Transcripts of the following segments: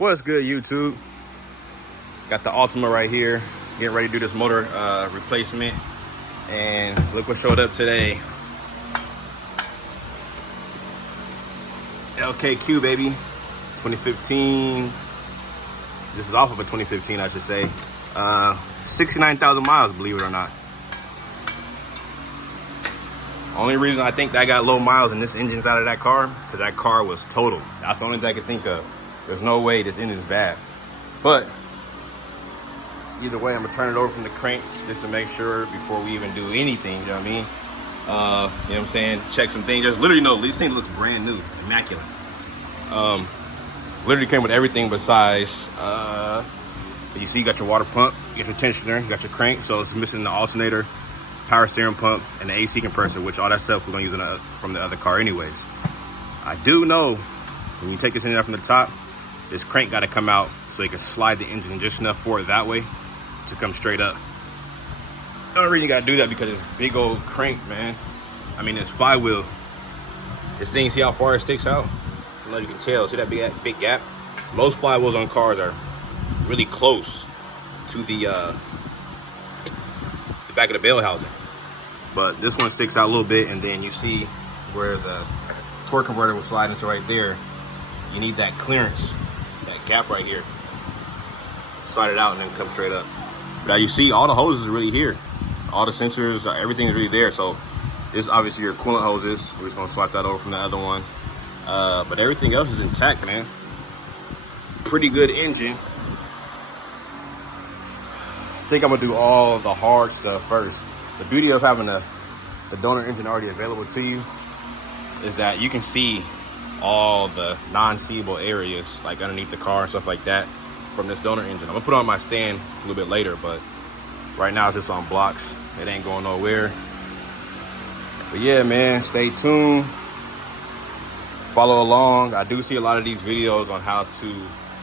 What's good, YouTube? Got the Altima right here, getting ready to do this motor replacement, and look what showed up today. LKQ, baby, 2015. This is off of a 2015, I should say. 69,000 miles, believe it or not. Only reason I think that got low miles and this engine's out of that car, because that car was total. That's the only thing I could think of. There's no way this engine's bad. But either way, I'm gonna turn it over from the crank just to make sure before we even do anything, you know what I mean? You know what I'm saying? Check some things. There's literally no, this thing looks brand new, immaculate. Literally came with everything besides, you see you got your water pump, you got your tensioner, you got your crank, so it's missing the alternator, power steering pump, and the AC compressor, which all that stuff we're gonna use from the other car anyways. I do know when you take this in there from the top, this crank gotta come out so you can slide the engine just enough for it that way to come straight up. The only reason you gotta do that because it's big old crank, man. I mean, it's flywheel. This thing, see how far it sticks out? I don't know if you can tell, see that big gap? Most flywheels on cars are really close to the back of the bell housing. But this one sticks out a little bit, and then you see where the torque converter will slide into right there. You need that clearance, that gap right here. Slide it out and then come straight up. Now you see all the hoses are really here. All the sensors, everything is really there. So this is obviously your coolant hoses. We're just gonna swap that over from the other one. But everything else is intact, man. Pretty good engine. I think I'm gonna do all the hard stuff first. The beauty of having the donor engine already available to you is that you can see all the non-seeable areas like underneath the car and stuff like that from this donor engine. I'm gonna put it on my stand a little bit later, but right now it's just on blocks. It ain't going nowhere. But yeah, man, stay tuned. Follow along. I do see a lot of these videos on how to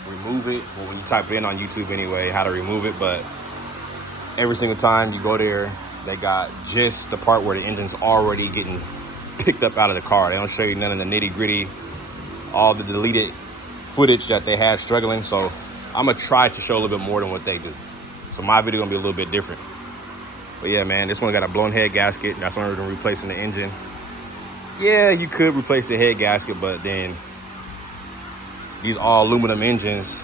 remove it. Well, when you type in on YouTube anyway, how to remove it, but every single time you go there, they got just the part where the engine's already getting picked up out of the car. They don't show you none of the nitty gritty, all the deleted footage that they had struggling. So I'm gonna try to show a little bit more than what they do. So my video gonna be a little bit different. But yeah, man, this one got a blown head gasket. That's when we're gonna replacing the engine. Yeah, you could replace the head gasket, but then these all aluminum engines,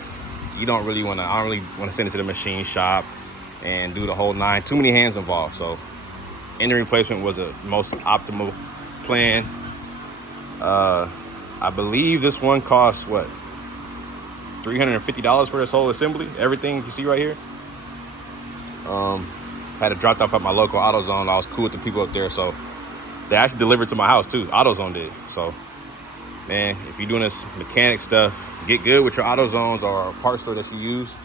I don't really wanna send it to the machine shop and do the whole nine. Too many hands involved. So engine replacement was the most optimal plan. I believe this one costs what, $350 for this whole assembly, everything you see right here. Had it dropped off at my local AutoZone. I was cool with the people up there, so they actually delivered to my house too. AutoZone did. So man, if you're doing this mechanic stuff, get good with your AutoZones or a parts store that you use.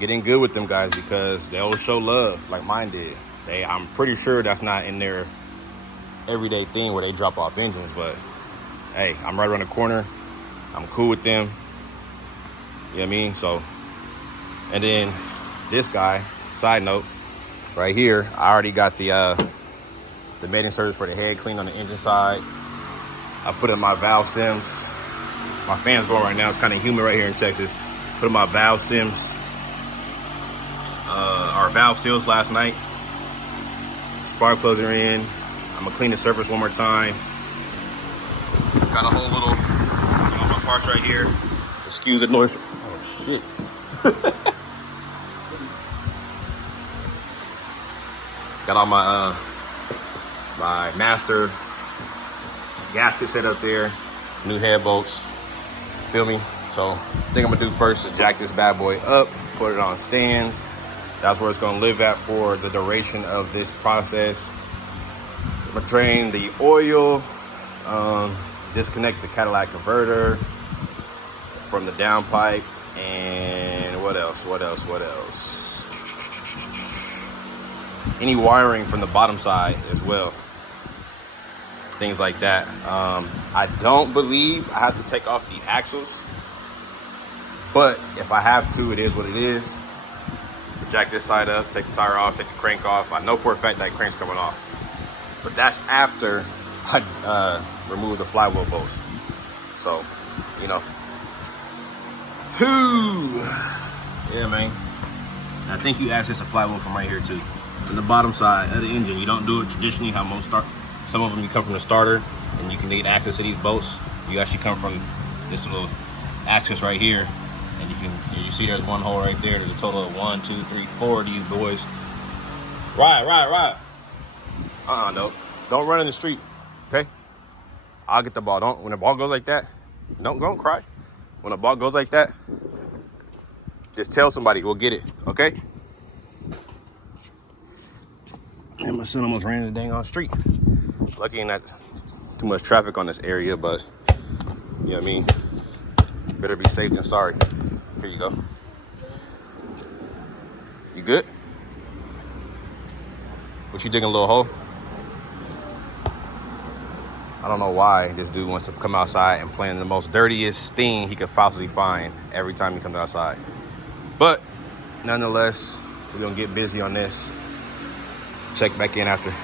Get in good with them guys because they'll show love like mine did. I'm pretty sure that's not in their everyday thing where they drop off engines, but hey, I'm right around the corner. I'm cool with them. You know what I mean? So, and then this guy, side note, right here, I already got the mating service for the head clean on the engine side. I put in my valve stems. My fan's going right now. It's kind of humid right here in Texas. Put in my valve stems. Our valve seals last night. Spark plugs are in. I'm gonna clean the surface one more time. Got a whole little, all my parts right here. Excuse the noise. Oh shit. Got all my my master gasket set up there. New head bolts. Feel me? So I think I'm gonna do first is jack this bad boy up, put it on stands. That's where it's gonna live at for the duration of this process. I'm gonna drain the oil, disconnect the catalytic converter from the downpipe, and what else? Any wiring from the bottom side as well. Things like that. I don't believe I have to take off the axles, but if I have to, it is what it is. Jack this side up, take the tire off, take the crank off. I know for a fact that crank's coming off, but that's after I remove the flywheel bolts. So, you know, Whew. Yeah, man. I think you access a flywheel from right here too. On the bottom side of the engine, you don't do it traditionally how most start. Some of them you come from the starter, and you can get access to these bolts. You actually come from this little access right here, and you see there's one hole right there. There's a total of 1, 2, 3, 4 of these boys. Right. No, don't run in the street. Okay, I'll get the ball. When the ball goes like that, don't cry. When the ball goes like that, just tell somebody, we'll get it, okay? And my son almost ran in the dang on street. Lucky ain't not too much traffic on this area, but you know what I mean? Better be safe than sorry. Here you go. You good? What, you digging a little hole? I don't know why this dude wants to come outside and play in the most dirtiest thing he could possibly find every time he comes outside. But nonetheless, we're gonna get busy on this. Check back in after.